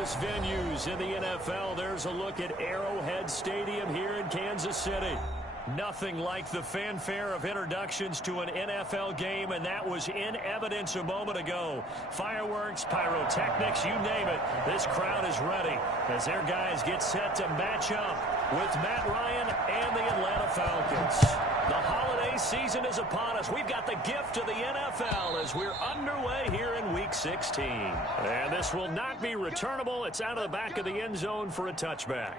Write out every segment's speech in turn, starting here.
famous venues in the NFL. There's a look at Arrowhead Stadium here in Kansas City. Nothing like the fanfare of introductions to an NFL game, and that was in evidence a moment ago. Fireworks, pyrotechnics, you name it. This crowd is ready as their guys get set to match up with Matt Ryan and the Atlanta Falcons. The holiday season is upon us. We've got the gift of the NFL as we're underway here in Week 16. And this will not be returnable. It's out of the back of the end zone for a touchback.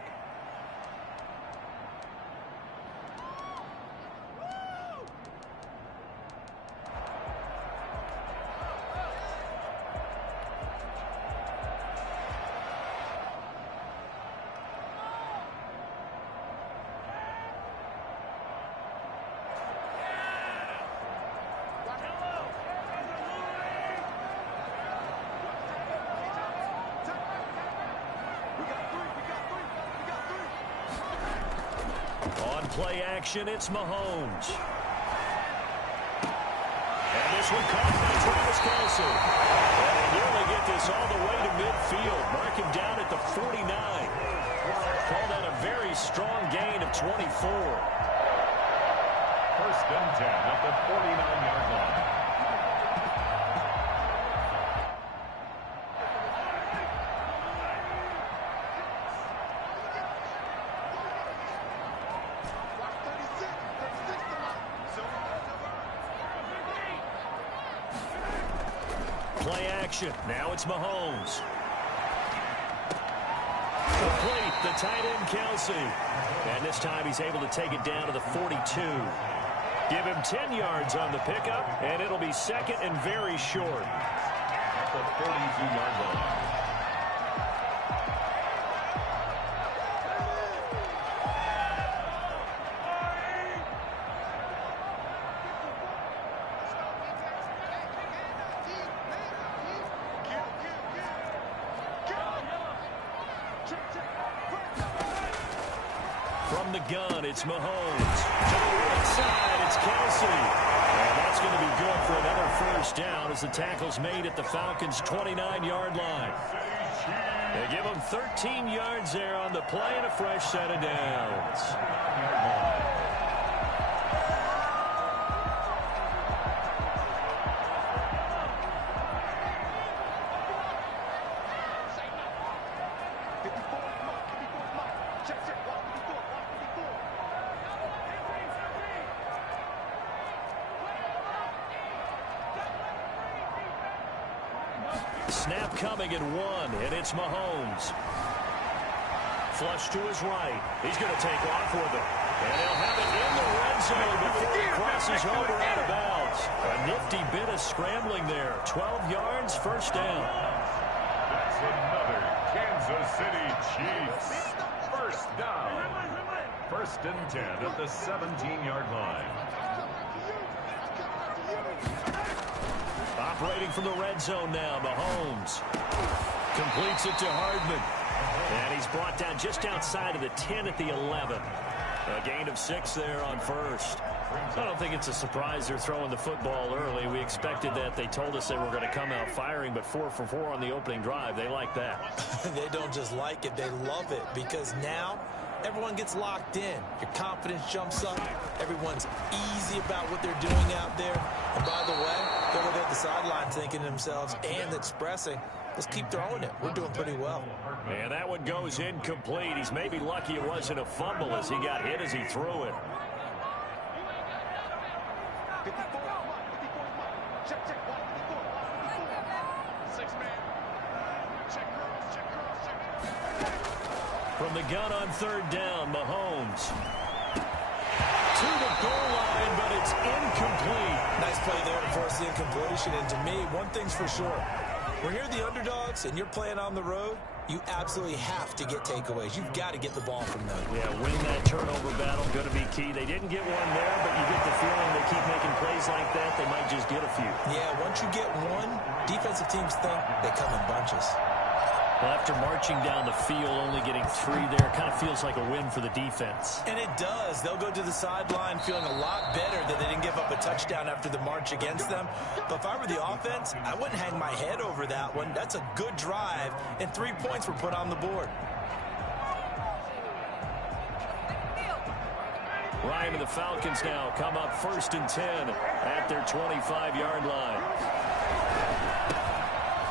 Play action, it's Mahomes. And this one caught by Travis Kelce. And they nearly get this all the way to midfield. Mark him down at the 49. Call that a very strong gain of 24. First and 10 at the 49-yard line. Now it's Mahomes. Complete, the tight end Kelce. And this time he's able to take it down to the 42. Give him 10 yards on the pickup, and it'll be second and very short. At the 42-yard line. From the gun, it's Mahomes. To the right side, it's Kelce. And that's going to be good for another first down as the tackle's made at the Falcons' 29-yard line. They give them 13 yards there on the play and a fresh set of downs. Snap coming at one, and it's Mahomes. Flush to his right. He's going to take off with it. And he'll have it in the red zone before he crosses over out of bounds. A nifty bit of scrambling there. 12 yards, first down. That's another Kansas City Chiefs. First down. First and 10 at the 17-yard line. Operating from the red zone now, Mahomes. Completes it to Hardman. And he's brought down just outside of the 10 at the 11. A gain of 6 there on first. I don't think it's a surprise they're throwing the football early. We expected that. They told us they were going to come out firing, but 4 for 4 on the opening drive. They like that. They don't just like it, they love it, because now everyone gets locked in. Your confidence jumps up. Everyone's easy about what they're doing out there. And by the way, they're looking at the sideline thinking to themselves and expressing, let's keep throwing it. We're doing pretty well. And that one goes incomplete. He's maybe lucky it wasn't a fumble as he got hit as he threw it. From the gun on third down, Mahomes. To the goal line, but it's incomplete. Nice play there to force the incompletion. And to me, one thing's for sure. When you're the underdogs and you're playing on the road, you absolutely have to get takeaways. You've got to get the ball from them. Yeah, win that turnover battle, going to be key. They didn't get one there, but you get the feeling they keep making plays like that, they might just get a few. Yeah, once you get one, defensive teams think they come in bunches. Well, after marching down the field, only getting 3 there, kind of feels like a win for the defense. And it does. They'll go to the sideline feeling a lot better that they didn't give up a touchdown after the march against them. But if I were the offense, I wouldn't hang my head over that one. That's a good drive, and 3 points were put on the board. Ryan and the Falcons now come up 1st and 10 at their 25-yard line.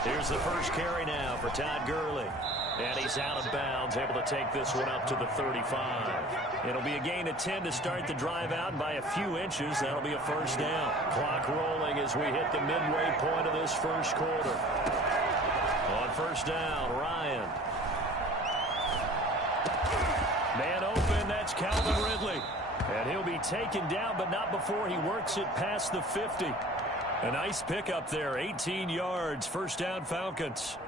Here's the first carry now for Todd Gurley. And he's out of bounds, able to take this one up to the 35. It'll be a gain of 10 to start the drive out, and by a few inches, that'll be a first down. Clock rolling as we hit the midway point of this first quarter. On first down, Ryan. Man open, that's Calvin Ridley. And he'll be taken down, but not before he works it past the 50. A nice pickup there, 18 yards, first down Falcons.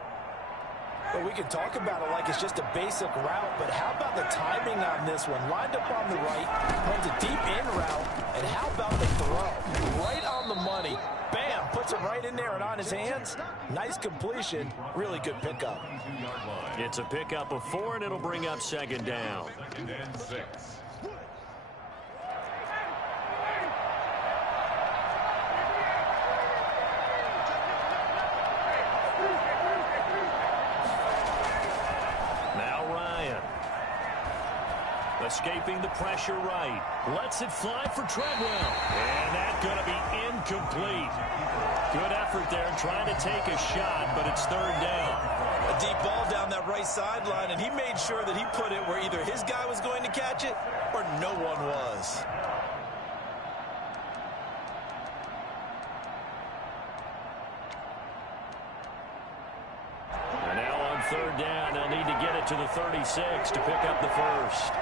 Well, we can talk about it like it's just a basic route, but how about the timing on this one? Lined up on the right, runs a deep in route, and how about the throw? Right on the money. Bam, puts it right in there and on his hands. Nice completion, really good pickup. It's a pickup of 4, and it'll bring up second down. 2nd and 6. Escaping the pressure right. Lets it fly for Treadwell. And that's going to be incomplete. Good effort there trying to take a shot, but it's 3rd down. A deep ball down that right sideline, and he made sure that he put it where either his guy was going to catch it or no one was. And now on 3rd down, they'll need to get it to the 36 to pick up the first.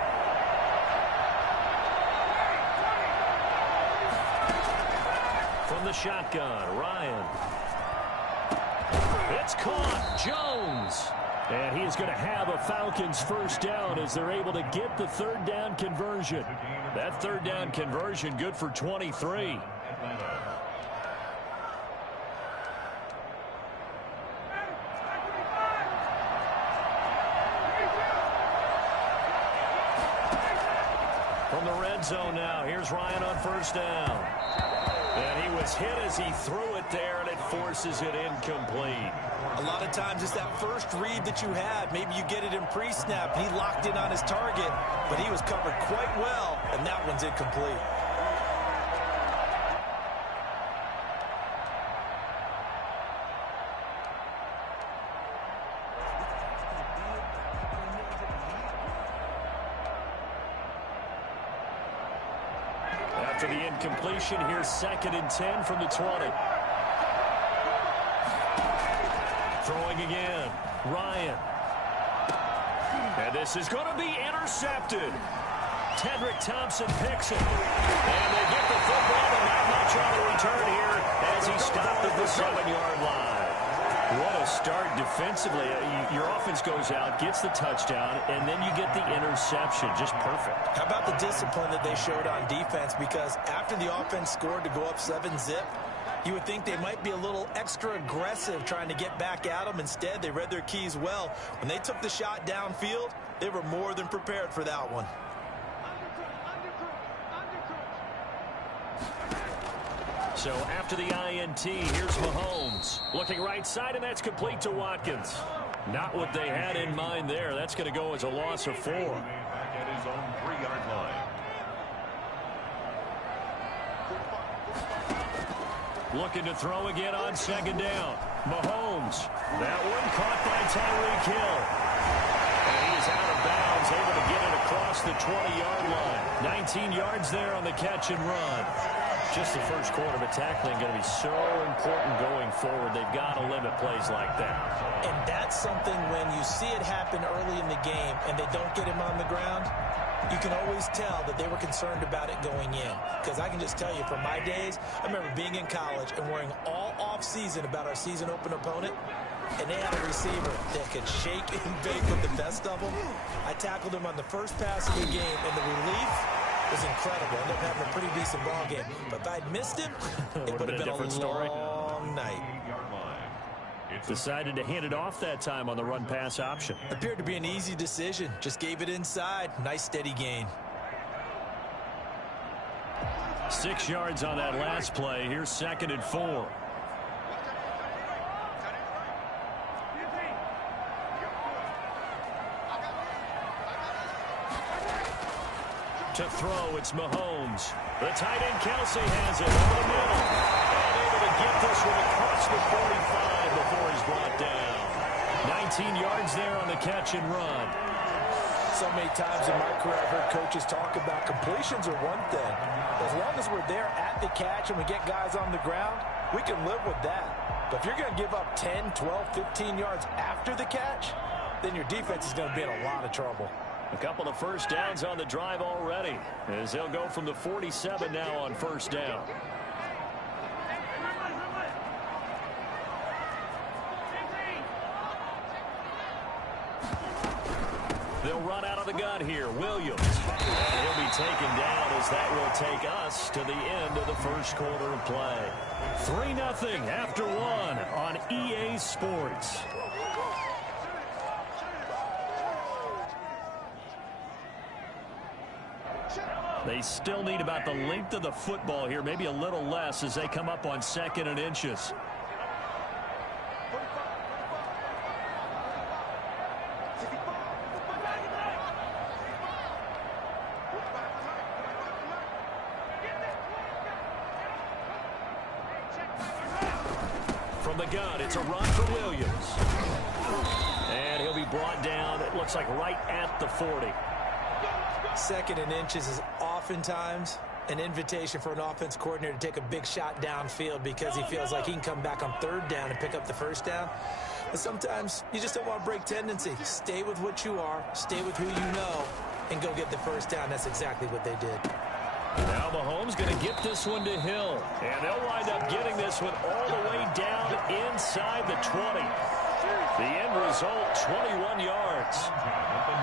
From the shotgun, Ryan. It's caught. Jones. And he is going to have a Falcons first down as they're able to get the 3rd down conversion. That 3rd down conversion good for 23. From the red zone now, here's Ryan on first down. And he was hit as he threw it there, and it forces it incomplete. A lot of times it's that first read that you have. Maybe you get it in pre-snap. He locked in on his target, but he was covered quite well, and that one's incomplete. After the incompletion, here's 2nd and 10 from the 20. Throwing again, Ryan. And this is going to be intercepted. Tedrick Thompson picks it. And they get the football, but not much on the return here as he stopped at the 7-yard line. What a start defensively. Your offense goes out, gets the touchdown, and then you get the interception. Just perfect. How about the discipline that they showed on defense? Because after the offense scored to go up 7-zip, you would think they might be a little extra aggressive trying to get back at them. Instead, they read their keys well. When they took the shot downfield, they were more than prepared for that one. So after the INT, here's Mahomes. Looking right side, and that's complete to Watkins. Not what they had in mind there. That's going to go as a loss of 4. Back at his own 3-yard line. Looking to throw again on 2nd down. Mahomes. That one caught by Tyreek Hill. And he is out of bounds, able to get it across the 20-yard line. 19 yards there on the catch and run. Just the first quarter, but tackling going to be so important going forward. They've got to limit plays like that. And that's something when you see it happen early in the game and they don't get him on the ground, you can always tell that they were concerned about it going in. Because I can just tell you, from my days, I remember being in college and worrying all off-season about our season open opponent, and they had a receiver that could shake and bake with the best of them. I tackled him on the first pass of the game, and the relief was incredible. Ended up having a pretty decent ball game. But if I'd missed him, it would have been a long night. It Decided to hand it off that time on the run-pass option. Appeared to be an easy decision. Just gave it inside. Nice steady gain. 6 yards on that last play. Here's 2nd and 4. To throw, it's Mahomes. The tight end, Kelsey, has it over the middle. And able to get this one across the 45 before he's brought down. 19 yards there on the catch and run. So many times in my career, I've heard coaches talk about completions are one thing. As long as we're there at the catch and we get guys on the ground, we can live with that. But if you're going to give up 10, 12, 15 yards after the catch, then your defense is going to be in a lot of trouble. A couple of first downs on the drive already, as they'll go from the 47 now on first down. They'll run out of the gun here. Williams. And he'll be taken down as that will take us to the end of the first quarter of play. 3-0 after 1 on EA Sports. They still need about the length of the football here, maybe a little less as they come up on 2nd and inches. From the gun, it's a run for Williams. And he'll be brought down, it looks like right at the 40. 2nd and inches is oftentimes an invitation for an offense coordinator to take a big shot downfield because he feels like he can come back on 3rd down and pick up the 1st down. But sometimes you just don't want to break tendency. Stay with what you are, stay with who you know, and go get the 1st down. That's exactly what they did. Now Mahomes going to get this one to Hill. And they'll wind up getting this one all the way down inside the 20. The end result, 21 yards.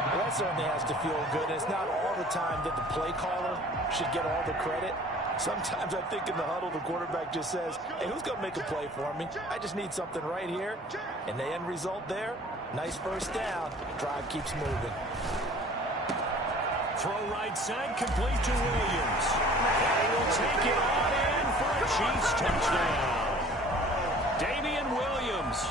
Well, that certainly has to feel good. It's not all the time that the play caller should get all the credit. Sometimes I think in the huddle, the quarterback just says, hey, who's going to make a play for me? I just need something right here. And the end result there, nice 1st down. Drive keeps moving. Throw right side, complete to Williams. And he will take it on in for a Chiefs touchdown. Damian Williams,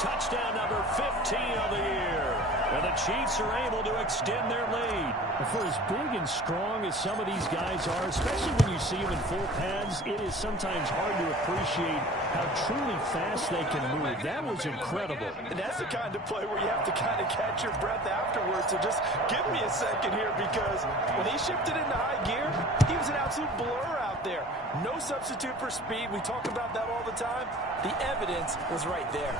touchdown number 15 of the year. And the Chiefs are able to extend their lead. For as big and strong as some of these guys are, especially when you see them in full pads, it is sometimes hard to appreciate how truly fast they can move. That was incredible. And that's the kind of play where you have to kind of catch your breath afterwards. So just give me a second here, because when he shifted into high gear, he was an absolute blur out there. No substitute for speed. We talk about that all the time. The evidence was right there.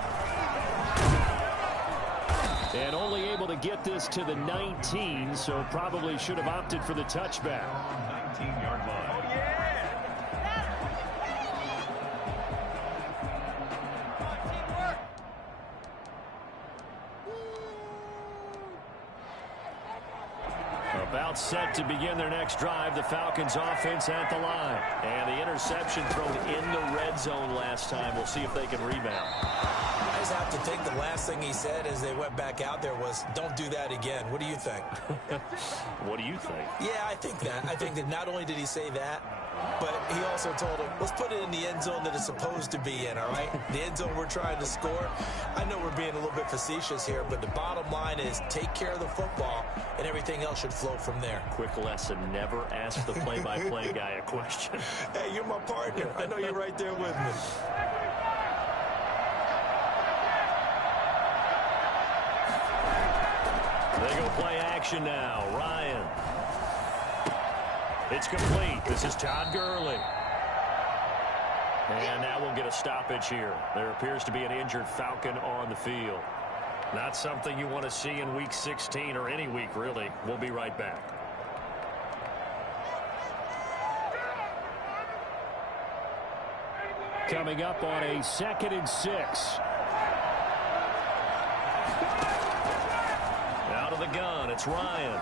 And only able to get this to the 19, so probably should have opted for the touchback. 19-yard line. Oh, yeah! About set to begin their next drive, the Falcons offense at the line. And the interception thrown in the red zone last time. We'll see if they can rebound. I just have to think the last thing he said as they went back out there was, don't do that again. What do you think? What do you think? Yeah, I think that. I think that not only did he say that, but he also told him, let's put it in the end zone that it's supposed to be in, all right? The end zone we're trying to score. I know we're being a little bit facetious here, but the bottom line is take care of the football, and everything else should flow from there. Quick lesson, never ask the play-by-play guy a question. Hey, you're my partner. I know you're right there with me. They go play action now. Ryan. It's complete. This is Todd Gurley. And now we'll get a stoppage here. There appears to be an injured Falcon on the field. Not something you want to see in Week 16 or any week, really. We'll be right back. Coming up on a 2nd and 6. Out of the gun, it's Ryan.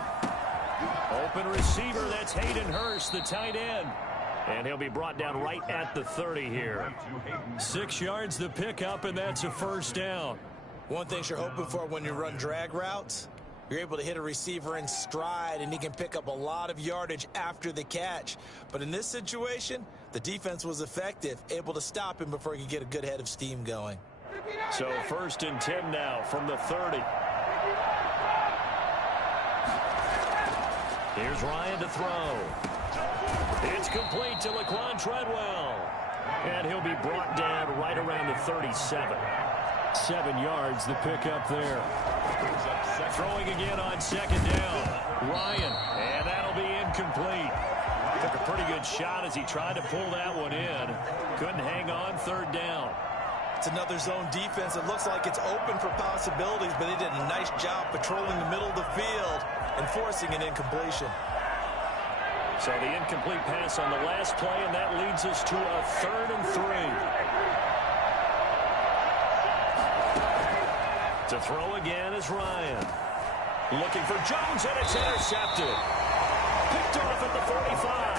Open receiver, that's Hayden Hurst, the tight end. And he'll be brought down right at the 30 here. 6 yards the pickup, and that's a first down. One thing you're hoping for when you run drag routes, you're able to hit a receiver in stride, and he can pick up a lot of yardage after the catch. But in this situation, the defense was effective, able to stop him before he could get a good head of steam going. So 1st and 10 now from the 30. Here's Ryan to throw. It's complete to Laquan Treadwell. And he'll be brought down right around the 37. 7 yards the pickup there. Throwing again on 2nd down. Ryan, and that'll be incomplete. Took a pretty good shot as he tried to pull that one in. Couldn't hang on 3rd down. It's another zone defense. It looks like it's open for possibilities, but they did a nice job patrolling the middle of the field and forcing an incompletion. So the incomplete pass on the last play, and that leads us to a 3rd and 3. To throw again is Ryan. Looking for Jones, and it's intercepted. Picked off at the 45.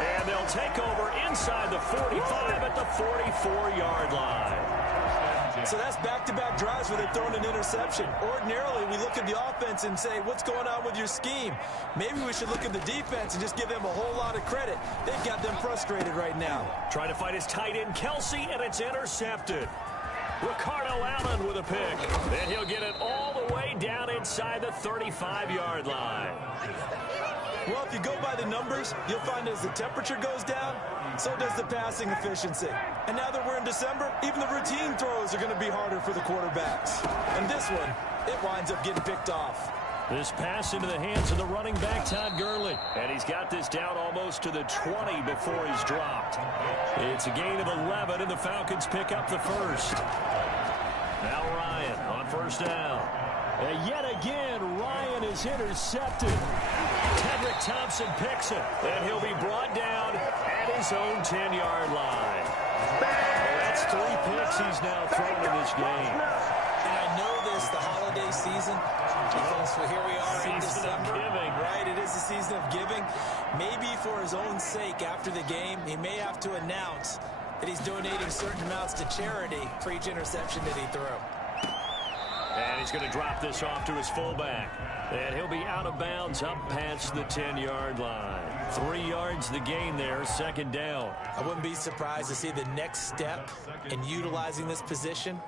And they'll take over inside the 45 at the 44-yard line. So that's back-to-back drives where they're throwing an interception. Ordinarily, we look at the offense and say, what's going on with your scheme? Maybe we should look at the defense and just give them a whole lot of credit. They've got them frustrated right now. Trying to fight his tight end, Kelsey, and it's intercepted. Ricardo Allen with a pick. And he'll get it all the way down inside the 35-yard line. Well, if you go by the numbers, you'll find as the temperature goes down, so does the passing efficiency. And now that we're in December, even the routine throws are going to be harder for the quarterbacks. And this one, it winds up getting picked off. This pass into the hands of the running back, Todd Gurley. And he's got this down almost to the 20 before he's dropped. It's a gain of 11, and the Falcons pick up the first. Now Ryan on 1st down. And yet again, Ryan is intercepted. Tedrick Thompson picks it, and he'll be brought down at his own 10-yard line. Well, that's 3 picks he's now thrown in this game. And I know this, the holiday season, because here we are in December, right? It is the season of giving. Maybe for his own sake, after the game, he may have to announce that he's donating certain amounts to charity for each interception that he threw. And he's going to drop this off to his fullback. And he'll be out of bounds up past the 10-yard line. 3 yards the gain there, 2nd down. I wouldn't be surprised to see the next step in utilizing this position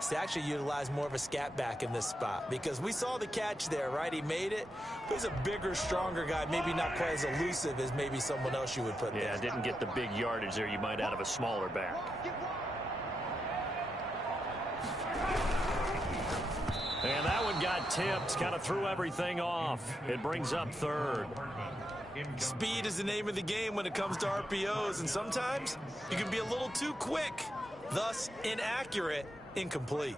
is to actually utilize more of a scat back in this spot. Because we saw the catch there, right? He made it. But he's a bigger, stronger guy, maybe not quite as elusive as maybe someone else you would put there. Yeah, didn't get the big yardage there you might out of a smaller back. And that one got tipped, kind of threw everything off. It brings up 3rd. Speed is the name of the game when it comes to RPOs, and sometimes you can be a little too quick, thus inaccurate, incomplete.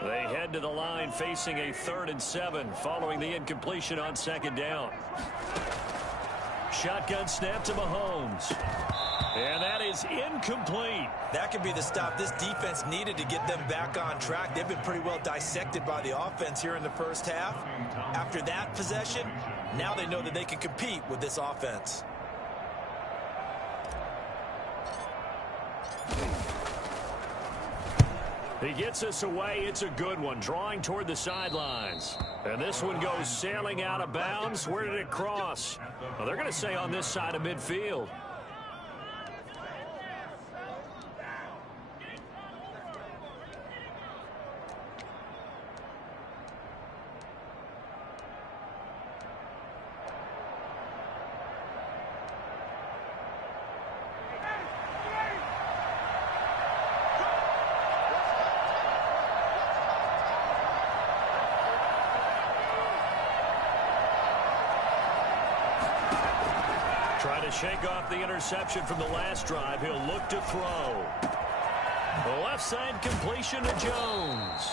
They head to the line facing a 3rd and 7 following the incompletion on 2nd down. Shotgun snap to Mahomes. And that is incomplete. That could be the stop this defense needed to get them back on track. They've been pretty well dissected by the offense here in the first half. After that possession, now they know that they can compete with this offense. He gets us away. It's a good one, drawing toward the sidelines. And this one goes sailing out of bounds. Where did it cross? Well, they're going to say on this side of midfield. Trying to shake off the interception from the last drive. He'll look to throw. The left side completion to Jones.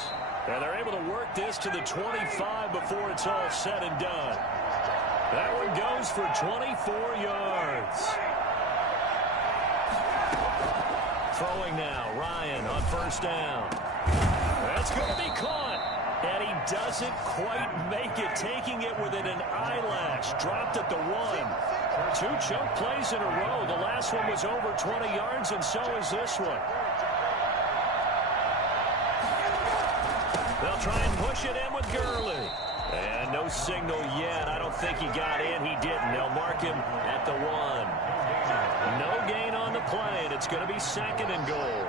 And they're able to work this to the 25 before it's all said and done. That one goes for 24 yards. Throwing now, Ryan on 1st down. That's going to be caught. And he doesn't quite make it, taking it within an eyelash. Dropped at the 1. 2 choke plays in a row. The last one was over 20 yards, and so is this one. They'll try and push it in with Gurley. And no signal yet. I don't think he got in. He didn't. They'll mark him at the 1. No gain on the play, and it's going to be 2nd and goal.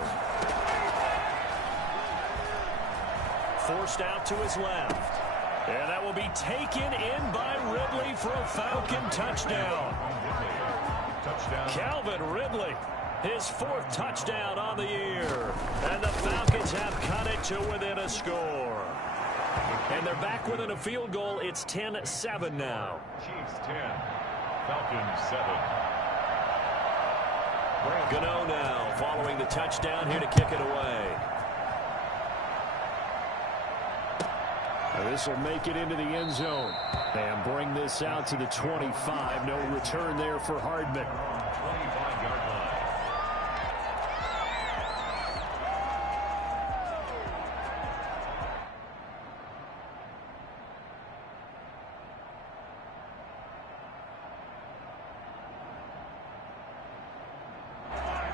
Forced out to his left. And that will be taken in by Ridley for a Falcon touchdown. Calvin Ridley, his 4th touchdown on the year. And the Falcons have cut it to within a score. And they're back within a field goal. It's 10-7 now. Chiefs 10, Falcons 7. Gano now following the touchdown here to kick it away. This will make it into the end zone. And bring this out to the 25. No return there for Hardman. 25-yard line.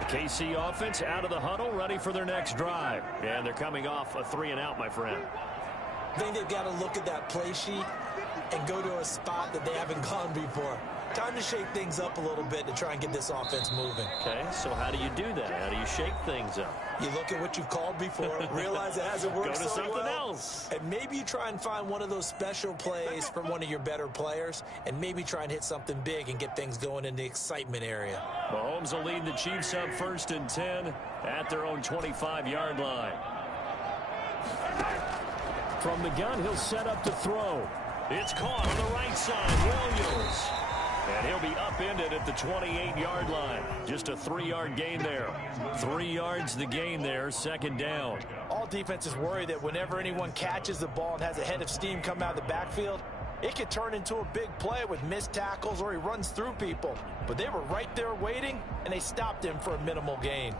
KC offense out of the huddle, ready for their next drive. And they're coming off a 3-and-out, my friend. I think they've got to look at that play sheet and go to a spot that they haven't gone before. Time to shake things up a little bit to try and get this offense moving. Okay, so how do you do that? How do you shake things up? You look at what you've called before, realize it hasn't worked Go to so something well, else. and maybe you try and find one of those special plays from one of your better players, and maybe try and hit something big and get things going in the excitement area. Mahomes will lead the Chiefs up 1st and 10 at their own 25-yard line. From the gun, he'll set up to throw. It's caught on the right side. Williams. And he'll be upended at the 28-yard line. Just a 3-yard gain there. 3 yards the gain there, 2nd down. All defenses worry that whenever anyone catches the ball and has a head of steam come out of the backfield, it could turn into a big play with missed tackles or he runs through people. But they were right there waiting, and they stopped him for a minimal gain.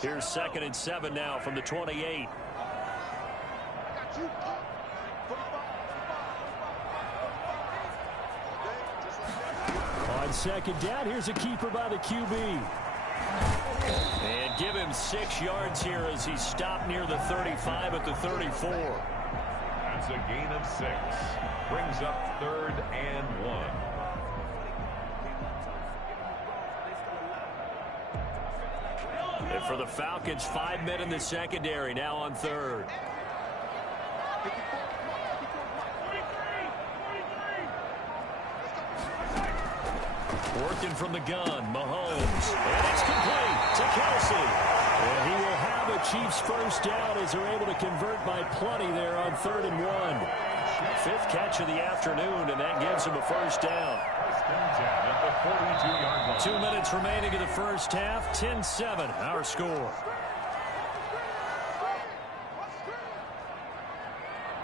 Here's 2nd and 7 now from the 28. On 2nd down, here's a keeper by the QB. And give him 6 yards here as he's stopped near the 35 at the 34. That's a gain of 6. Brings up 3rd and 1. And for the Falcons, 5 men in the secondary, now on 3rd. Working from the gun, Mahomes. And it's complete to Kelsey. And he will have a Chiefs 1st down as they're able to convert by plenty there on 3rd and 1. 5th catch of the afternoon, and that gives him a 1st down. 1st and 10 at the 42-yard line. 2 minutes remaining in the first half. 10-7, our score.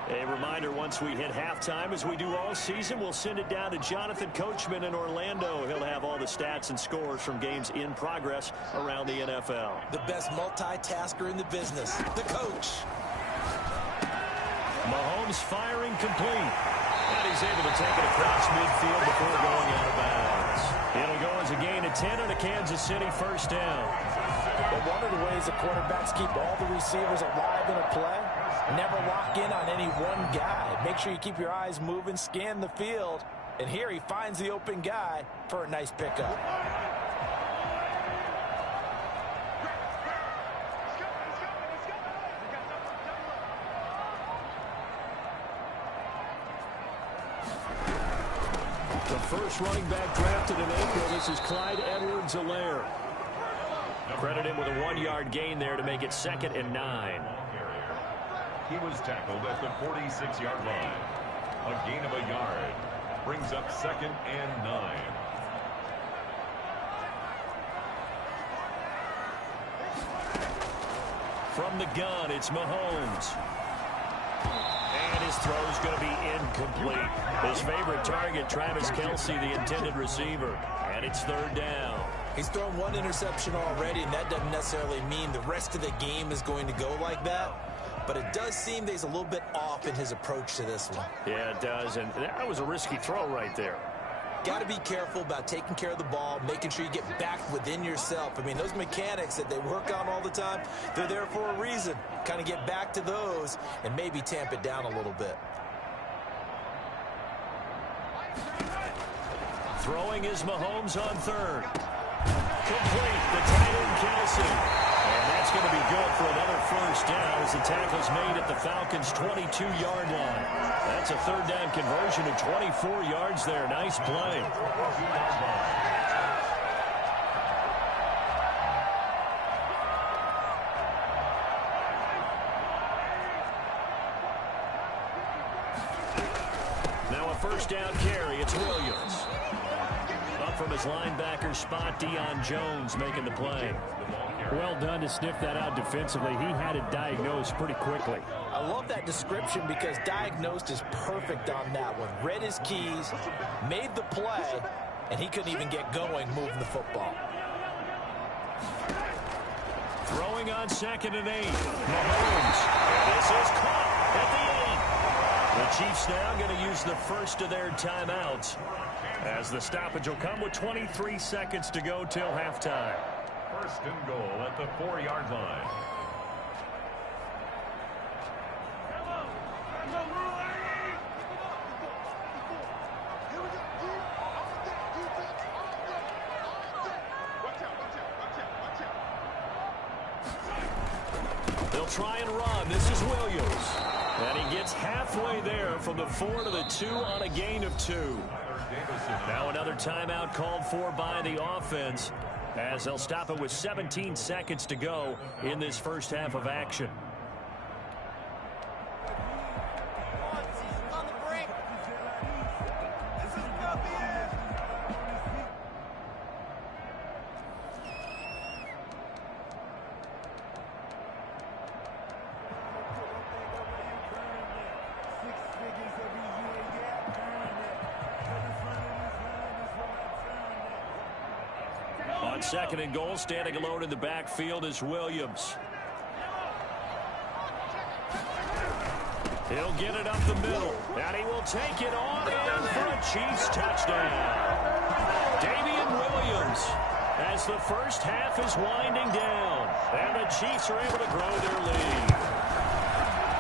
A reminder, once we hit halftime, as we do all season, we'll send it down to Jonathan Coachman in Orlando. He'll have all the stats and scores from games in progress around the NFL. The best multitasker in the business, the coach. Mahomes firing complete. And he's able to take it across midfield before going out of bounds. It'll go as a gain of 10 and a Kansas City 1st down. But one of the ways the quarterbacks keep all the receivers alive in a play, never lock in on any one guy. Make sure you keep your eyes moving, scan the field, and here he finds the open guy for a nice pickup. The first running back drafted in April, this is Clyde Edwards-Helaire. Credit him with a 1-yard gain there to make it 2nd and 9. He was tackled at the 46-yard line. A gain of a yard. Brings up 2nd and 9. From the gun, it's Mahomes. And his throw's going to be incomplete. His favorite target, Travis Kelce, the intended receiver. And it's 3rd down. He's thrown one interception already, and that doesn't necessarily mean the rest of the game is going to go like that. But it does seem that he's a little bit off in his approach to this one. Yeah, it does, and that was a risky throw right there. Got to be careful about taking care of the ball, making sure you get back within yourself. I mean, those mechanics that they work on all the time, they're there for a reason. Kind of get back to those and maybe tamp it down a little bit. Throwing is Mahomes on third. Complete. The tight end Kelsey. And that's going to be good for another first down as the tackle's made at the Falcons' 22-yard line. That's a third down conversion of 24 yards there. Nice play. Now a first down carry. It's Williams. Up from his linebacker spot, Deion Jones making the play. Well done to sniff that out defensively. He had it diagnosed pretty quickly. I love that description because diagnosed is perfect on that one. Read his keys, made the play, and he couldn't even get going moving the football. Throwing on 2nd and 8. Mahomes. This is caught at the 8. The Chiefs now going to use the first of their timeouts, as the stoppage will come with 23 seconds to go till halftime. First and goal at the 4-yard line. They'll try and run. This is Williams. And he gets halfway there from the 4 to the 2 on a gain of 2. Now another timeout called for by the offense, as they'll stop it with 17 seconds to go in this first half of action. On 2nd and goal, standing alone in the backfield is Williams. He'll get it up the middle, and he will take it on in for a Chiefs touchdown. Damian Williams, as the first half is winding down, and the Chiefs are able to grow their lead.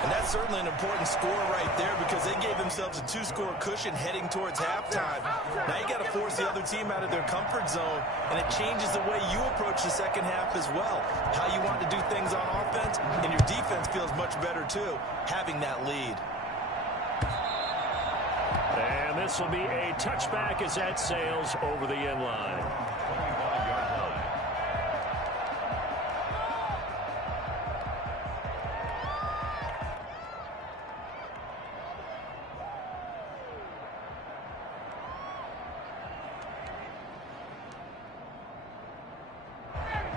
And that's certainly an important score right there because they gave themselves a 2-score cushion heading towards halftime. Now you got to force the other team out of their comfort zone, and it changes the way you approach the second half as well. How you want to do things on offense, and your defense feels much better too, having that lead. And this will be a touchback as that sails over the end line.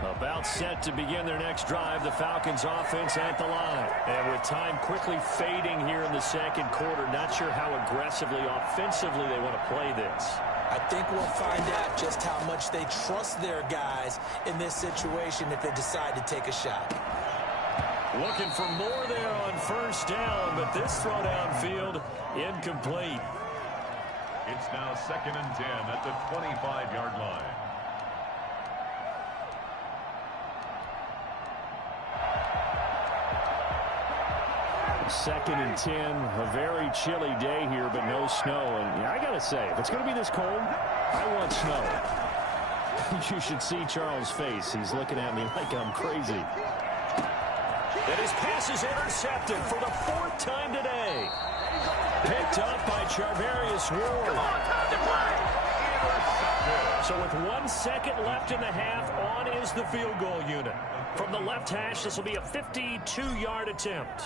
About set to begin their next drive, the Falcons offense at the line. And with time quickly fading here in the second quarter, not sure how aggressively, offensively they want to play this. I think we'll find out just how much they trust their guys in this situation if they decide to take a shot. Looking for more there on first down, but this throw downfield incomplete. It's now 2nd and 10 at the 25-yard line. 2nd and 10, a very chilly day here, but no snow. And I got to say, if it's going to be this cold, I want snow. You should see Charles' face. He's looking at me like I'm crazy. And his pass is intercepted for the 4th time today. Picked up by Charvarius Ward. So with 1 second left in the half, on is the field goal unit. From the left hash, this will be a 52-yard attempt.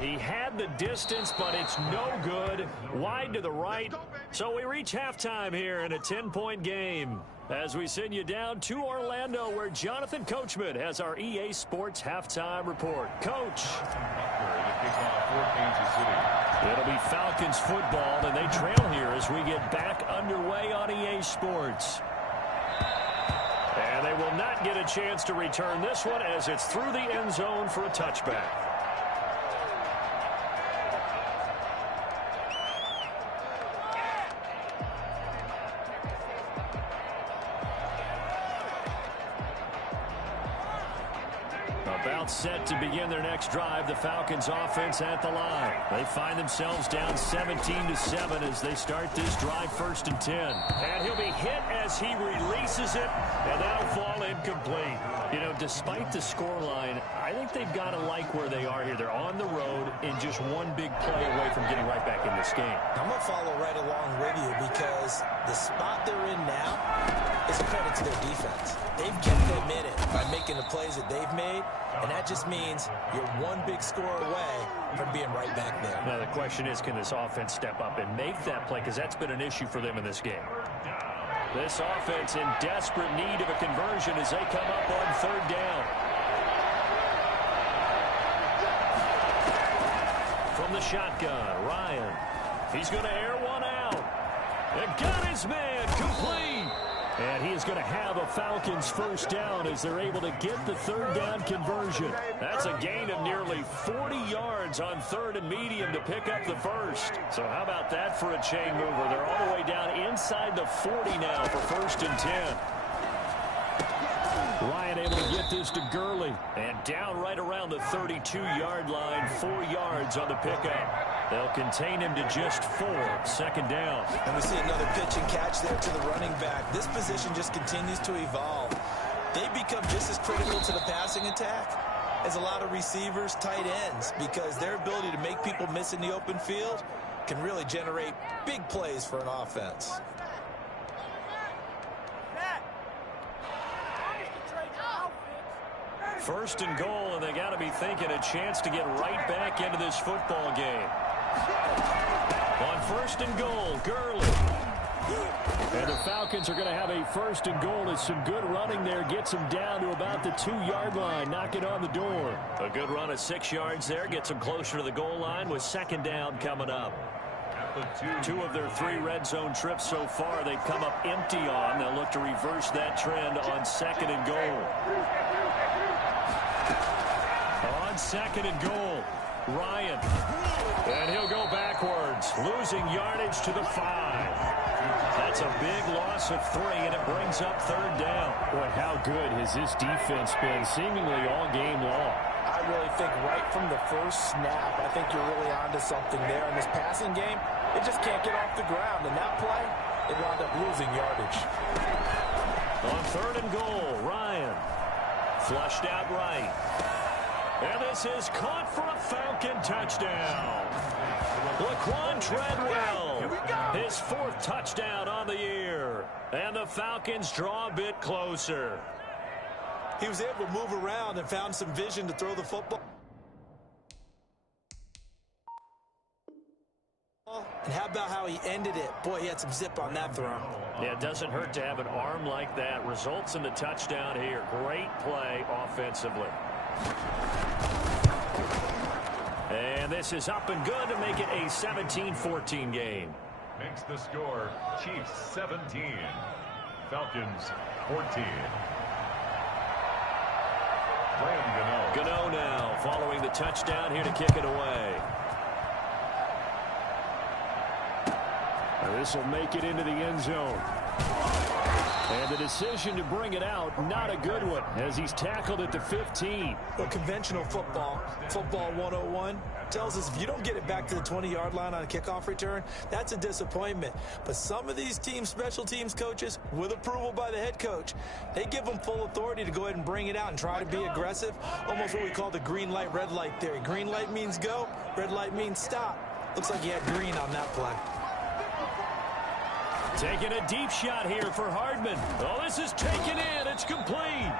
He had the distance, but it's no good. Wide to the right. So we reach halftime here in a 10-point game. As we send you down to Orlando, where Jonathan Coachman has our EA Sports halftime report. Coach. It'll be Falcons football, and they trail here as we get back underway on EA Sports. And they will not get a chance to return this one as it's through the end zone for a touchback. About set to begin their next drive, the Falcons offense at the line. They find themselves down 17-7 as they start this drive 1st and 10. And he'll be hit as he releases it, and that'll fall incomplete. You know, despite the scoreline, I think they've got to like where they are here. They're on the road and just one big play away from getting right back in this game. I'm going to follow right along with you because the spot they're in now is a credit to their defense. They've kept them in it by making the plays that they've made, and that just means you're one big score away from being right back there. Now, the question is, can this offense step up and make that play? Because that's been an issue for them in this game. This offense in desperate need of a conversion as they come up on 3rd down. From the shotgun, Ryan. He's going to air one out. And got his man complete. And he is going to have a Falcons 1st down as they're able to get the 3rd down conversion. That's a gain of nearly 40 yards on 3rd and medium to pick up the 1st. So how about that for a chain mover? They're all the way down inside the 40 now for 1st and 10. Ryan able to get this to Gurley. And down right around the 32-yard line, 4 yards on the pickup. They'll contain him to just 4, 2nd down. And we see another pitch and catch there to the running back. This position just continues to evolve. They become just as critical to the passing attack as a lot of receivers, tight ends, because their ability to make people miss in the open field can really generate big plays for an offense. First and goal, and they got to be thinking a chance to get right back into this football game. On 1st and goal, Gurley. And the Falcons are going to have a 1st and goal. It's some good running there. Gets them down to about the 2-yard line. Knock it on the door. A good run of 6 yards there. Gets them closer to the goal line with 2nd down coming up. 2 of their 3 red zone trips so far they've come up empty on. They'll look to reverse that trend on 2nd and goal. On 2nd and goal, Ryan. And he'll go backwards, losing yardage to the 5. That's a big loss of 3, and it brings up 3rd down. Boy, how good has this defense been seemingly all game long? I really think right from the first snap, I think you're really onto something there. In this passing game, it just can't get off the ground. And that play, it wound up losing yardage. On 3rd and goal, Ryan. Flushed out right. And this is caught for a Falcon touchdown. Laquan Treadwell, his 4th touchdown on the year. And the Falcons draw a bit closer. He was able to move around and found some vision to throw the football. And how about how he ended it? Boy, he had some zip on that throw. Yeah, it doesn't hurt to have an arm like that. Results in the touchdown here. Great play offensively. And this is up and good to make it a 17-14 game. Makes the score Chiefs 17, Falcons 14. Gano now following the touchdown here to kick it away. This will make it into the end zone. And the decision to bring it out, not a good one, as he's tackled at the 15. Well, conventional football 101, tells us if you don't get it back to the 20-yard line on a kickoff return, that's a disappointment. But some of these special teams coaches, with approval by the head coach, they give them full authority to go ahead and bring it out and try to be aggressive, almost what we call the green light, red light theory. Green light means go, red light means stop. Looks like he had green on that play. Taking a deep shot here for Hardman. Oh, this is taken in. It's complete.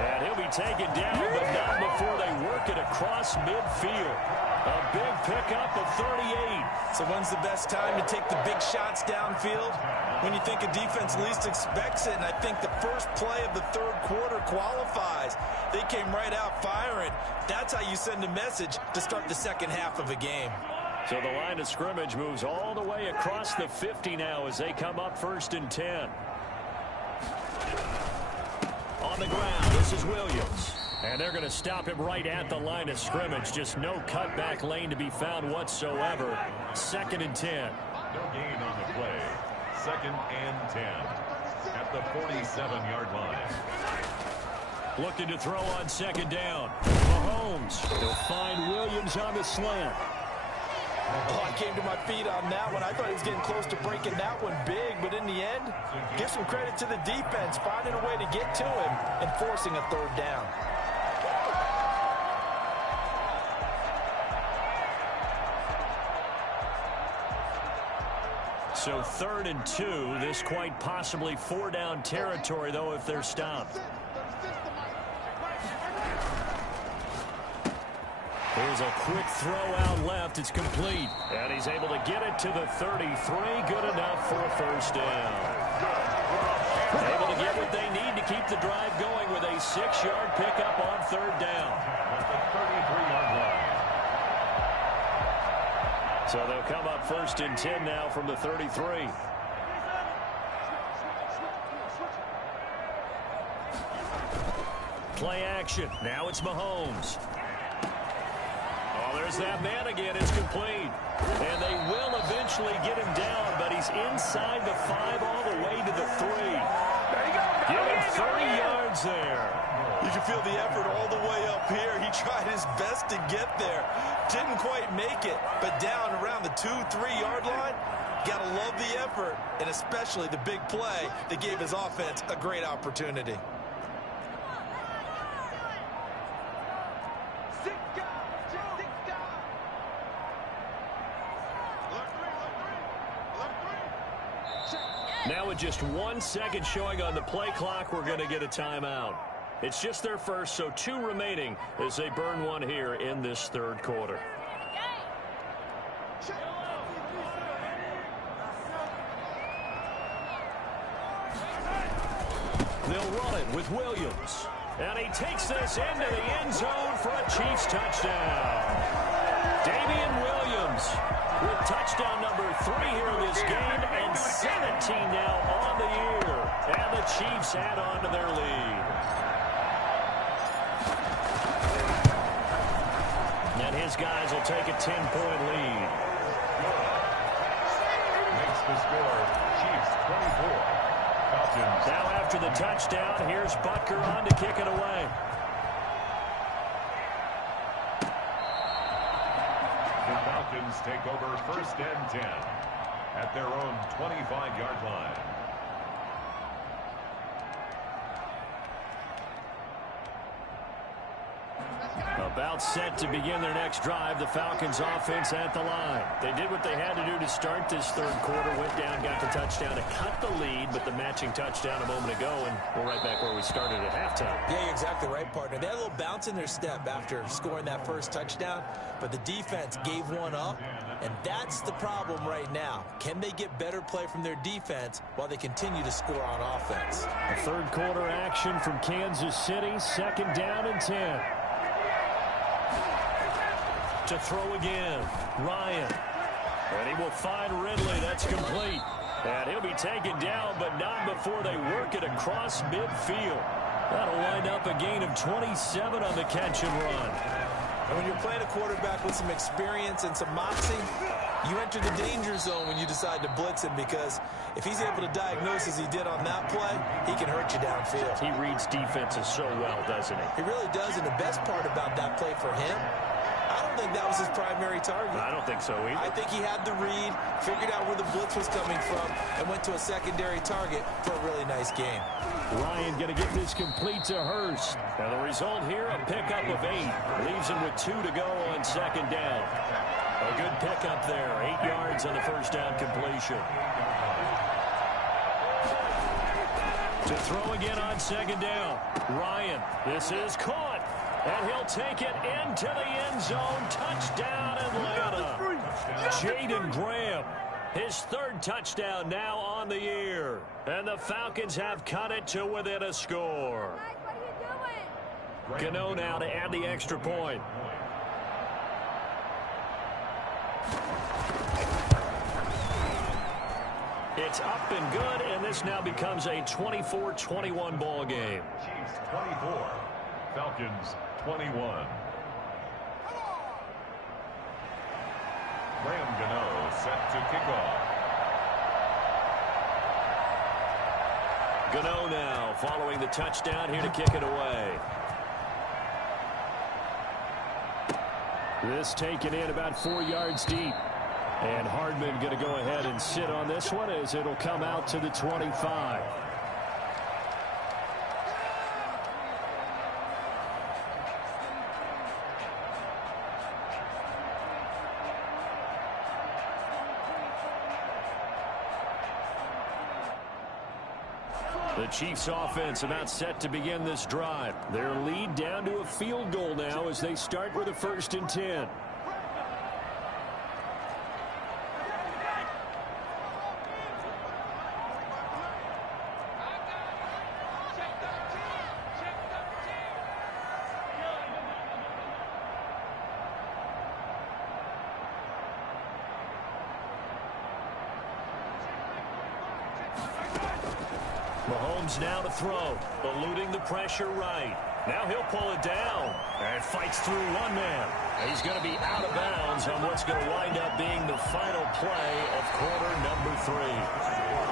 And he'll be taken down, but not before they work it across midfield. A big pickup of 38. So when's the best time to take the big shots downfield? When you think a defense least expects it, and I think the first play of the third quarter qualifies. They came right out firing. That's how you send a message to start the second half of a game. So the line of scrimmage moves all the way across the 50 now as they come up 1st and 10. On the ground, this is Williams. And they're going to stop him right at the line of scrimmage. Just no cutback lane to be found whatsoever. 2nd and 10. No gain on the play. 2nd and 10 at the 47-yard line. Looking to throw on 2nd down. Mahomes. He'll find Williams on the slant. Oh, I came to my feet on that one. I thought he was getting close to breaking that one big, but in the end, give some credit to the defense, finding a way to get to him and forcing a 3rd down. So 3rd and 2. This quite possibly 4-down territory, though, if they're stopped. Here's a quick throw out left. It's complete. And he's able to get it to the 33. Good enough for a 1st down. Able to get what they need to keep the drive going with a 6-yard pickup on 3rd down. At the 33-yard line. So they'll come up 1st and 10 now from the 33. Play action. Now it's Mahomes. Oh, there's that man again. It's complete. And they will eventually get him down, but he's inside the 5 all the way to the 3. There you go. Give him 30 yards there. You can feel the effort all the way up here. He tried his best to get there. Didn't quite make it, but down around the 2-3-yard line. Gotta love the effort, and especially the big play that gave his offense a great opportunity. Now with just 1 second showing on the play clock, we're going to get a timeout. It's just their first, so 2 remaining as they burn one here in this 3rd quarter. They'll run it with Williams. And he takes this into the end zone for a Chiefs touchdown. Damian Williams with touchdown number 3 here in this game, and 17 now on the year. And the Chiefs add on to their lead. And his guys will take a 10-point lead. Makes the score Chiefs 24. Falcons. Now after the touchdown, here's Butker on to kick it away. The Falcons take over 1st and 10 at their own 25-yard line. About set to begin their next drive. The Falcons offense at the line. They did what they had to do to start this 3rd quarter. Went down, got the touchdown to cut the lead, but the matching touchdown a moment ago, and we're right back where we started at halftime. Yeah, you're exactly right, partner. They had a little bounce in their step after scoring that first touchdown, but the defense gave one up, and that's the problem right now. Can they get better play from their defense while they continue to score on offense? The 3rd quarter action from Kansas City. 2nd down and 10. To throw again, Ryan. And he will find Ridley. That's complete. And he'll be taken down, but not before they work it across midfield. That'll wind up a gain of 27 on the catch and run. And when you're playing a quarterback with some experience and some moxie, you enter the danger zone when you decide to blitz him, because if he's able to diagnose as he did on that play, he can hurt you downfield. He reads defenses so well, doesn't he? He really does, and the best part about that play for him, I don't think that was his primary target. I don't think so either. I think he had the read, figured out where the blitz was coming from, and went to a secondary target for a really nice game. Ryan going to get this complete to Hurst. And the result here, a pickup of 8. Leaves him with 2 to go on 2nd down. A good pickup there. 8 yards on the 1st down completion. To throw again on second down. Ryan, this is caught. And he'll take it into the end zone. Touchdown, Atlanta. Jaden Graham, his third touchdown now on the year. And the Falcons have cut it to within a score. Gano now to add the extra point. It's up and good, and this now becomes a 24-21 ball game. Chiefs 24, Falcons 21. Graham Gano set to kick off. Gano now following the touchdown here to kick it away. This taken in about 4 yards deep. And Hardman going to go ahead and sit on this one as it'll come out to the 25. The Chiefs offense about set to begin this drive. Their lead down to a field goal now as they start with a 1st and 10. Mahomes now to throw, eluding the pressure right. Now he'll pull it down and fights through one man. He's going to be out of bounds on what's going to wind up being the final play of quarter number 3.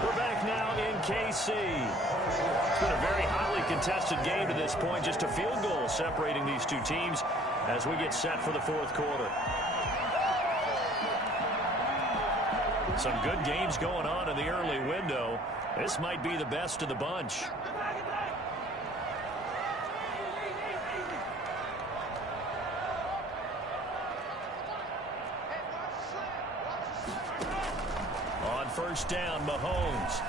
We're back now in KC. It's been a very hotly contested game to this point. Just a field goal separating these two teams as we get set for the 4th quarter. Some good games going on in the early window. This might be the best of the bunch. On 1st down, Mahomes.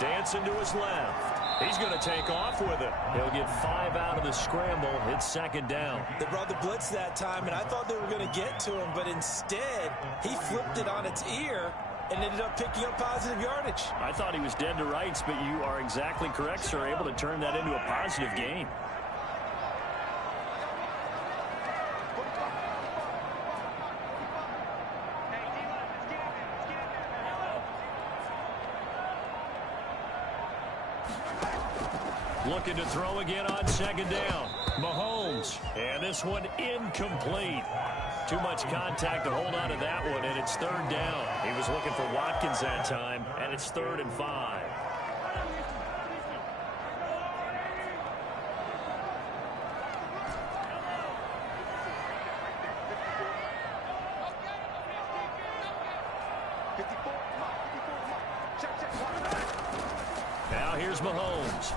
Dancing to his left. He's going to take off with it. He'll get 5 out of the scramble. It's 2nd down. They brought the blitz that time, and I thought they were going to get to him, but instead, he flipped it on its ear and ended up picking up positive yardage. I thought he was dead to rights, but you are exactly correct, sir. Able to turn that into a positive gain. Looking to throw again on 2nd down. Mahomes. And this one incomplete. Too much contact to hold on to that one, and it's 3rd down. He was looking for Watkins that time, and it's 3rd and 5. Now here's Mahomes.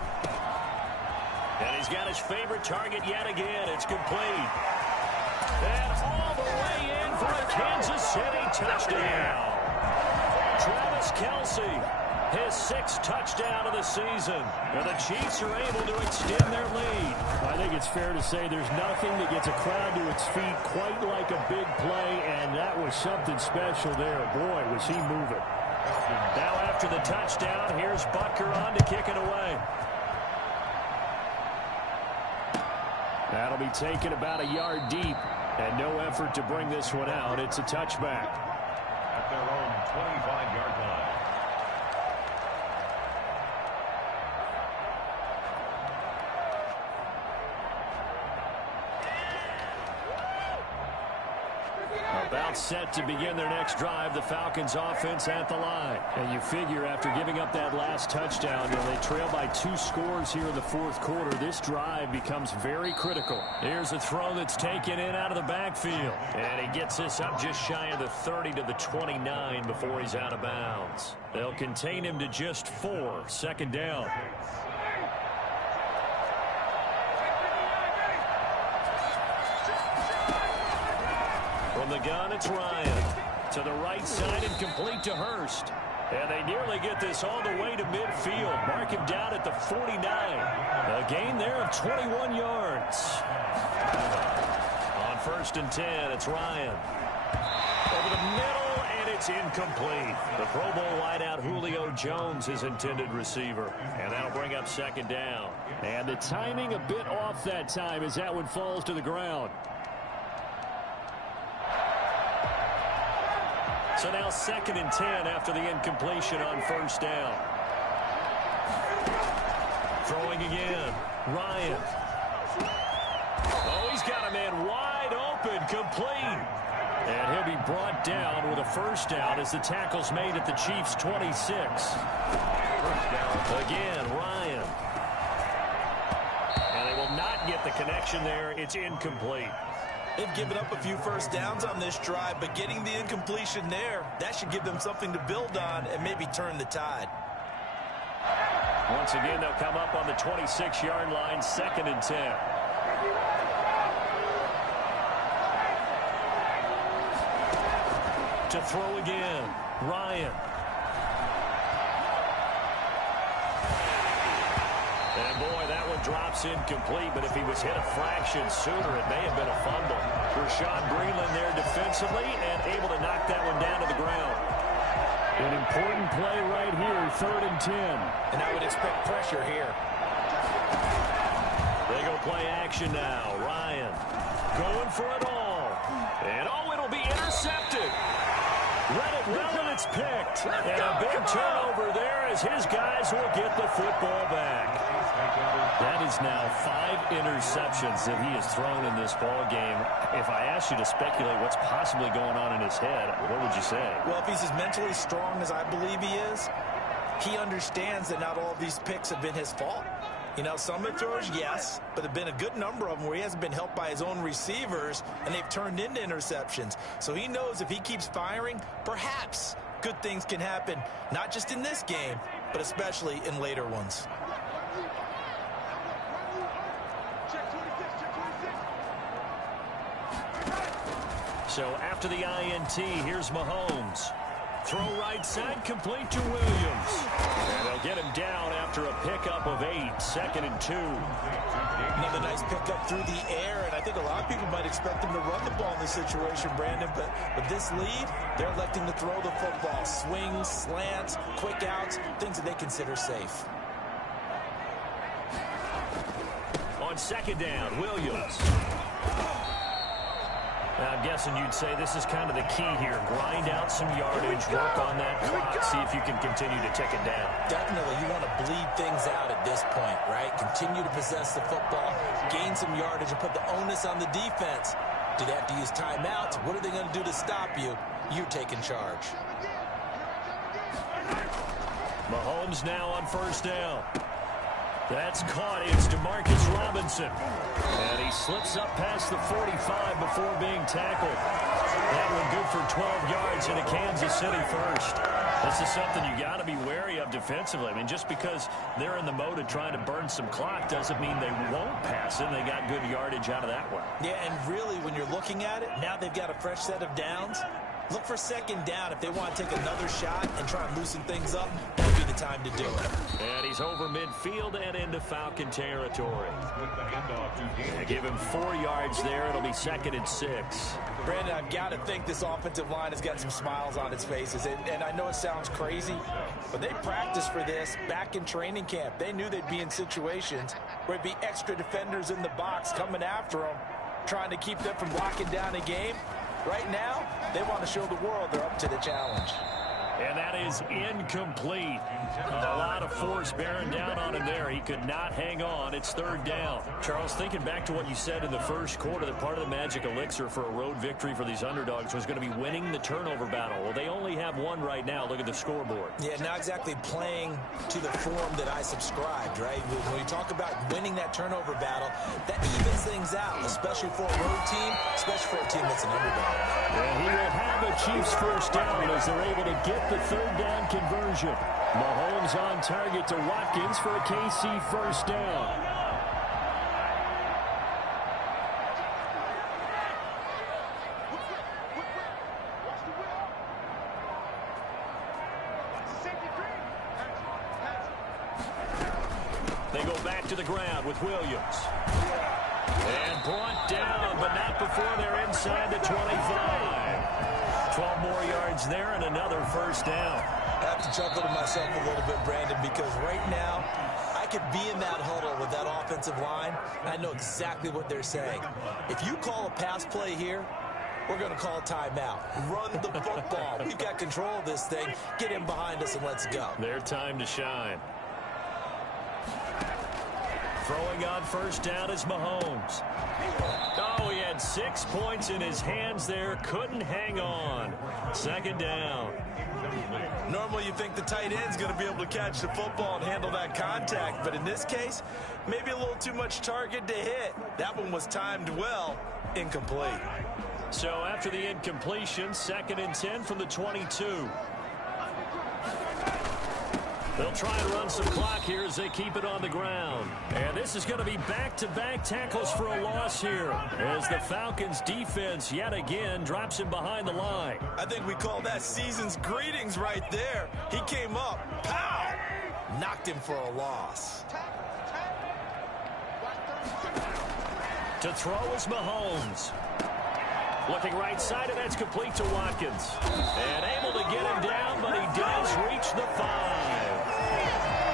And he's got his favorite target yet again. It's complete. And all the way in for a Kansas City touchdown. Travis Kelce, his 6th touchdown of the season. And the Chiefs are able to extend their lead. I think it's fair to say there's nothing that gets a crowd to its feet quite like a big play, and that was something special there. Boy, was he moving. Now after the touchdown, here's Butker on to kick it away. That'll be taken about a yard deep, and no effort to bring this one out. It's a touchback. At their own 25-yard line. About set to begin their next drive, the Falcons offense at the line. And you figure after giving up that last touchdown, they trail by 2 scores here in the 4th quarter. This drive becomes very critical. Here's a throw that's taken in out of the backfield. And he gets this up just shy of the 30 to the 29 before he's out of bounds. They'll contain him to just 4. 2nd down. From the gun, it's Ryan. To the right side and complete to Hurst. And they nearly get this all the way to midfield. Mark him down at the 49. A gain there of 21 yards. On 1st and 10, it's Ryan. Over the middle, and it's incomplete. The Pro Bowl wideout Julio Jones, his intended receiver. And that'll bring up 2nd down. And the timing a bit off that time as that one falls to the ground. So now 2nd and 10 after the incompletion on 1st down. Throwing again. Ryan. Oh, he's got a man wide open, complete. And he'll be brought down with a 1st down as the tackle's made at the Chiefs' 26. Again, Ryan. And they will not get the connection there. It's incomplete. They've given up a few 1st downs on this drive, but getting the incompletion there, that should give them something to build on and maybe turn the tide. Once again, they'll come up on the 26-yard line, 2nd and 10. To throw again, Ryan. And boy, that one drops incomplete, but if he was hit a fraction sooner, it may have been a fumble. Rashad Breeland there defensively and able to knock that one down to the ground. An important play right here, 3rd and 10. And I would expect pressure here. They go play action now. Ryan going for it all. And oh, it'll be intercepted. Read it well, and it's picked. And a big turnover there as his guys will get the football back. That is now 5 interceptions that he has thrown in this ball game. If I asked you to speculate what's possibly going on in his head, what would you say? Well, if he's as mentally strong as I believe he is, he understands that not all of these picks have been his fault. You know, some of the throws, yes, but there have been a good number of them where he hasn't been helped by his own receivers, and they've turned into interceptions. So he knows if he keeps firing, perhaps good things can happen, not just in this game, but especially in later ones. So after the INT, here's Mahomes. Throw right side, complete to Williams. And they'll get him down after a pickup of 8, 2nd and 2. Another nice pickup through the air, and I think a lot of people might expect him to run the ball in this situation, Brandon, but with this lead, they're electing to throw the football. Swings, slants, quick outs, things that they consider safe. On 2nd down, Williams. Now, I'm guessing you'd say this is kind of the key here. Grind out some yardage, work on that clock, see if you can continue to tick it down. Definitely, you want to bleed things out at this point, right? Continue to possess the football, gain some yardage, and put the onus on the defense. Do they have to use timeouts? What are they going to do to stop you? You're taking charge. Mahomes now on 1st down. That's caught. It's Demarcus Robinson. And he slips up past the 45 before being tackled. That one good for 12 yards into Kansas City first. This is something you got to be wary of defensively. I mean, just because they're in the mode of trying to burn some clock doesn't mean they won't pass it. They got good yardage out of that one. Yeah, and really, when you're looking at it, now they've got a fresh set of downs. Look for 2nd down. If they want to take another shot and try and loosen things up, that'll be the time to do it. And he's over midfield and into Falcon territory. They give him 4 yards there. It'll be 2nd and 6. Brandon, I've got to think this offensive line has got some smiles on its faces. And I know it sounds crazy, but they practiced for this back in training camp. They knew they'd be in situations where it'd be extra defenders in the box coming after them, trying to keep them from locking down a game. Right now, they want to show the world they're up to the challenge. And that is incomplete. A lot of force bearing down on him there. He could not hang on. It's 3rd down. Charles, thinking back to what you said in the first quarter, that part of the magic elixir for a road victory for these underdogs was going to be winning the turnover battle. Well, they only have one right now. Look at the scoreboard. Yeah, not exactly playing to the form that I subscribed, right? When we talk about winning that turnover battle, that evens things out, especially for a road team, especially for a team that's an underdog. And he will have a Chiefs 1st down as they're able to get the 3rd down conversion. Mahomes on target to Watkins for a KC 1st down. back to the ground with Williams. And brought down, but not before they're inside the 25. 12 more yards there and another first down. I have to chuckle to myself a little bit, Brandon, because right now I could be in that huddle with that offensive line, and I know exactly what they're saying. If you call a pass play here, we're going to call a timeout. Run the football. We've got control of this thing. Get him behind us and let's go. Their time to shine. Throwing on first down is Mahomes. Oh, he had 6 points in his hands there. Couldn't hang on. Second down. Normally you think the tight end's going to be able to catch the football and handle that contact, but in this case, maybe a little too much target to hit. That one was timed well. Incomplete. So after the incompletion, 2nd and 10 from the 22. They'll try and run some clock here as they keep it on the ground. And this is going to be back-to-back tackles for a loss here as the Falcons defense yet again drops him behind the line. I think we call that season's greetings right there. He came up, pow, knocked him for a loss. To throw is Mahomes. Looking right side, and that's complete to Watkins. And able to get him down, but he does reach the 5.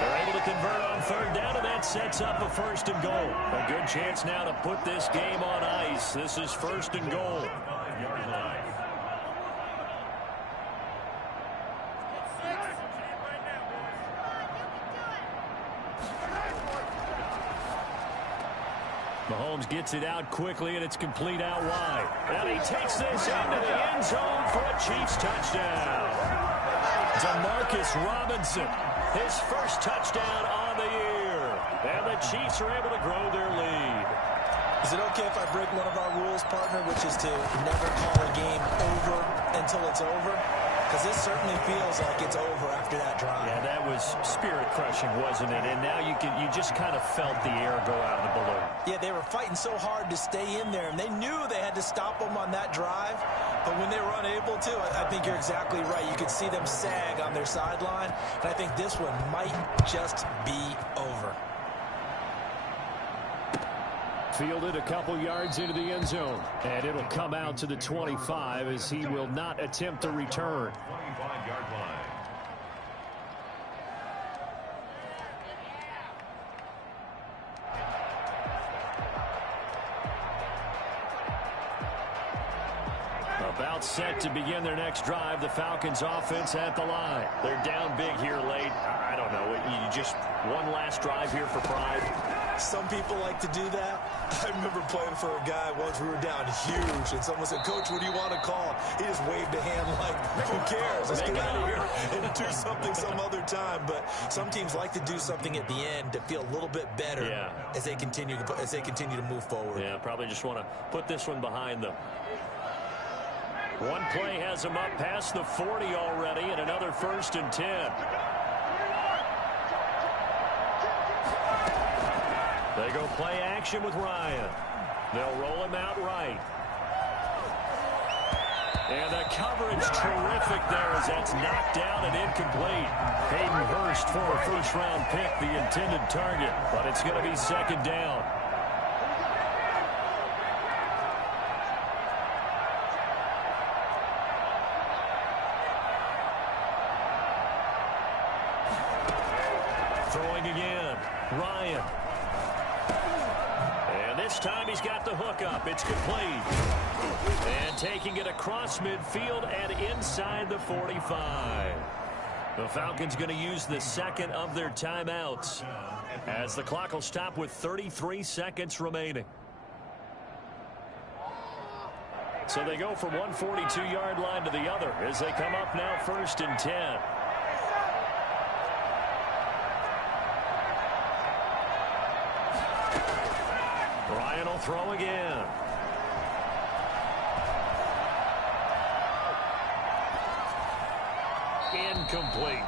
They're able to convert on 3rd down, and that sets up a 1st and goal. A good chance now to put this game on ice. This is 1st and goal. Mahomes gets it out quickly, and it's complete out wide. And he takes this into the end zone for a Chiefs touchdown. Demarcus Robinson, his first touchdown on the year. And the Chiefs are able to grow their lead. Is it okay if I break one of our rules, partner, which is to never call a game over until it's over? Because this certainly feels like it's over after that drive. Yeah, that was spirit-crushing, wasn't it? And now you just kind of felt the air go out of the balloon. Yeah, they were fighting so hard to stay in there, and they knew they had to stop them on that drive. But when they were unable to, I think you're exactly right. You could see them sag on their sideline, and I think this one might just be over. Fielded a couple yards into the end zone. And it'll come out to the 25 as he will not attempt to return. 25-yard line. About set to begin their next drive. The Falcons offense at the line. They're down big here late. I don't know. You just one last drive here for pride. Some people like to do that. I remember playing for a guy once. We were down huge, and someone said, "Coach, what do you want to call?" He just waved a hand like, "Who cares? Let's get out of here and do something some other time." But some teams like to do something at the end to feel a little bit better as they continue to move forward. Yeah, probably just want to put this one behind them. One play has them up past the 40 already, and another 1st and 10. They go play action with Ryan. They'll roll him out right. And the coverage terrific there as that's knocked down and incomplete. Hayden Hurst for a first-round pick, the intended target, but it's going to be 2nd down. Throwing again, Ryan. And this time he's got the hook up. It's complete. And taking it across midfield and inside the 45. The Falcons going to use the 2nd of their timeouts as the clock will stop with 33 seconds remaining. So they go from one 42-yard line to the other as they come up now 1st and 10. Ryan will throw again. Incomplete.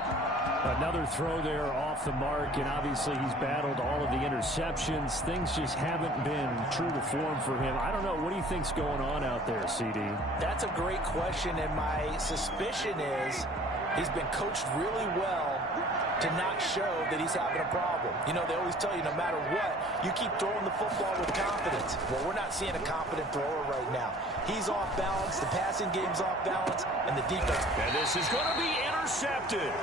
Another throw there off the mark, and obviously he's battled all of the interceptions. Things just haven't been true to form for him. I don't know. What do you think's going on out there, CD? That's a great question, and my suspicion is he's been coached really well to not show that he's having a problem. You know, they always tell you no matter what, you keep throwing the football with confidence. Well, we're not seeing a confident thrower right now. He's off balance, the passing game's off balance, and the defense. And this is going to be intercepted.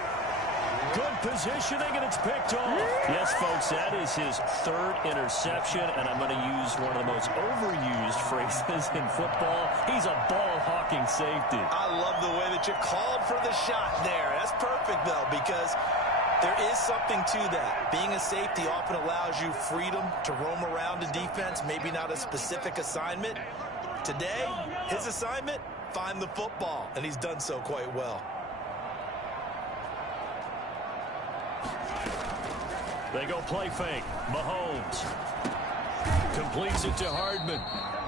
Good positioning, and it's picked off. Yes, folks, that is his third interception, and I'm going to use one of the most overused phrases in football. He's a ball-hawking safety. I love the way that you called for the shot there. That's perfect, though, because there is something to that. Being a safety often allows you freedom to roam around the defense, maybe not a specific assignment. Today, his assignment, find the football, and he's done so quite well. They go play fake. Mahomes completes it to Hardman.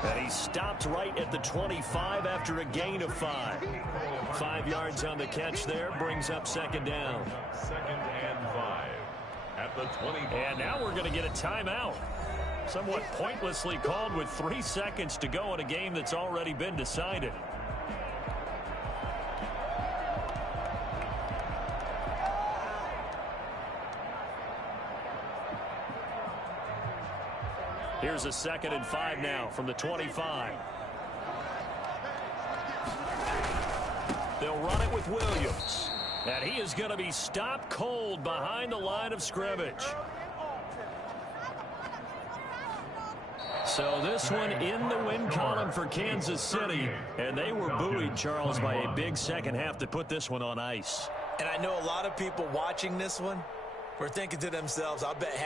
And he stopped right at the 25 after a gain of 5. 5 yards on the catch there. Brings up second down. Second and 5 at the 20. And now we're going to get a timeout. Somewhat pointlessly called with 3 seconds to go in a game that's already been decided. Here's a 2nd and 5 now from the 25. They'll run it with Williams. And he is going to be stopped cold behind the line of scrimmage. So this one in the win column for Kansas City. And they were buoyed, Charles, by a big second half to put this one on ice. And I know a lot of people watching this one were thinking to themselves, I bet